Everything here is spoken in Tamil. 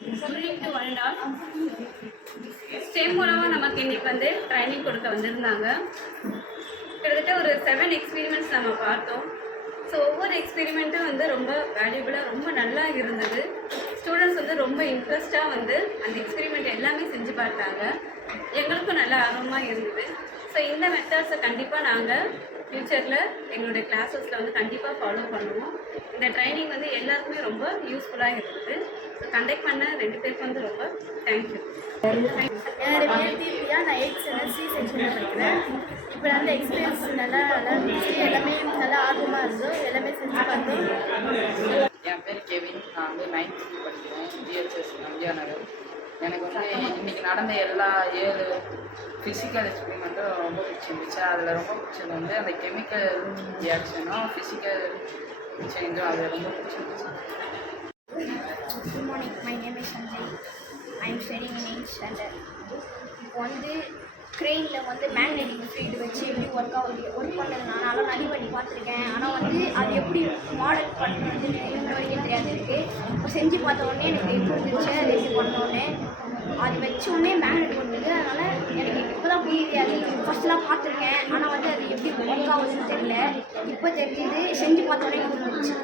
Good to one and all. Stem மூலமாக நமக்கு இன்றைக்கி வந்து ட்ரைனிங் கொடுக்க வந்திருந்தாங்க. கிட்டத்தட்ட ஒரு 7 எக்ஸ்பீரிமெண்ட்ஸ் நம்ம பார்த்தோம். ஸோ ஒவ்வொரு எக்ஸ்பெரிமெண்ட்டும் வந்து ரொம்ப வேல்யூபிளாக ரொம்ப நல்லா இருந்தது. ஸ்டூடெண்ட்ஸ் வந்து ரொம்ப இன்ட்ரெஸ்ட்டாக வந்து அந்த எக்ஸ்பெரிமெண்ட் எல்லாமே செஞ்சு பார்த்தாங்க. எங்களுக்கும் நல்ல ஆர்வமாக இருந்தது. ஸோ இந்த மெத்தட்ஸை கண்டிப்பாக நாங்கள் ஃப்யூச்சரில் எங்களுடைய கிளாஸஸில் வந்து கண்டிப்பாக ஃபாலோ பண்ணுவோம். இந்த ட்ரைனிங் வந்து எல்லாருக்குமே ரொம்ப யூஸ்ஃபுல்லாக இருந்தது. ஸோ கண்டக்ட் பண்ண 2 பேருக்கு வந்து ரொம்ப தேங்க்யூ. என்னோட பேர் தீபியா. நான் 8th ஸ்டாண்டர்ட் சி செக்ஷனில் படிக்கிறேன். இப்போ அந்த எக்ஸ்பீரியன்ஸ் நல்லா இருந்துச்சு. எல்லாமே நல்லா ஆர்வமாக இருந்தோம். எல்லாமே செஞ்சு பார்த்தோம். என் பேர் கெவின். நான் வந்து 9th படிக்கிறேன், ஜிஹெச்எஸ் நம்பியா நகர். எனக்கு வந்து இன்றைக்கி நடந்த எல்லா 7 ஃபிசிக்கல் எக்ஸ்பெரிமெண்ட்டும் ரொம்ப பிடிச்சிருந்துச்சு. அதில் ரொம்ப பிடிச்சது வந்து அந்த கெமிக்கல் ரியாக்ஷனும் ஃபிசிக்கல் சேஞ்சும் அதில் ரொம்ப பிடிச்சிருந்துச்சு. Good morning. My name is Sanjay. I am studying in 8th standard. இப்போ வந்து க்ரெயினில் வந்து மேக்னெட்டிக் ஃபீல்டு வச்சு எப்படி ஒர்க் பண்ணது நானும் நிறைய பண்ணி பார்த்துருக்கேன். ஆனால் வந்து அது எப்படி மாடல் பண்ணுறது இன்ன வரைக்கும் தெரியாது இருக்குது. இப்போ செஞ்சு பார்த்த உடனே எனக்கு புரிஞ்சிருச்சு அது எப்படி பண்ணோடனே. அது வச்ச உடனே மேக்னெட் பண்ணுது. அதனால் எனக்கு இப்போ தான் புரியுது. அது ஃபஸ்ட்டெலாம் பார்த்துருக்கேன். ஆனால் வந்து அது எப்படி ஒர்க் ஆகுதுன்னு தெரியல. இப்போ தெரிஞ்சுது. செஞ்சு பார்த்த உடனே புரிஞ்சிருச்சு.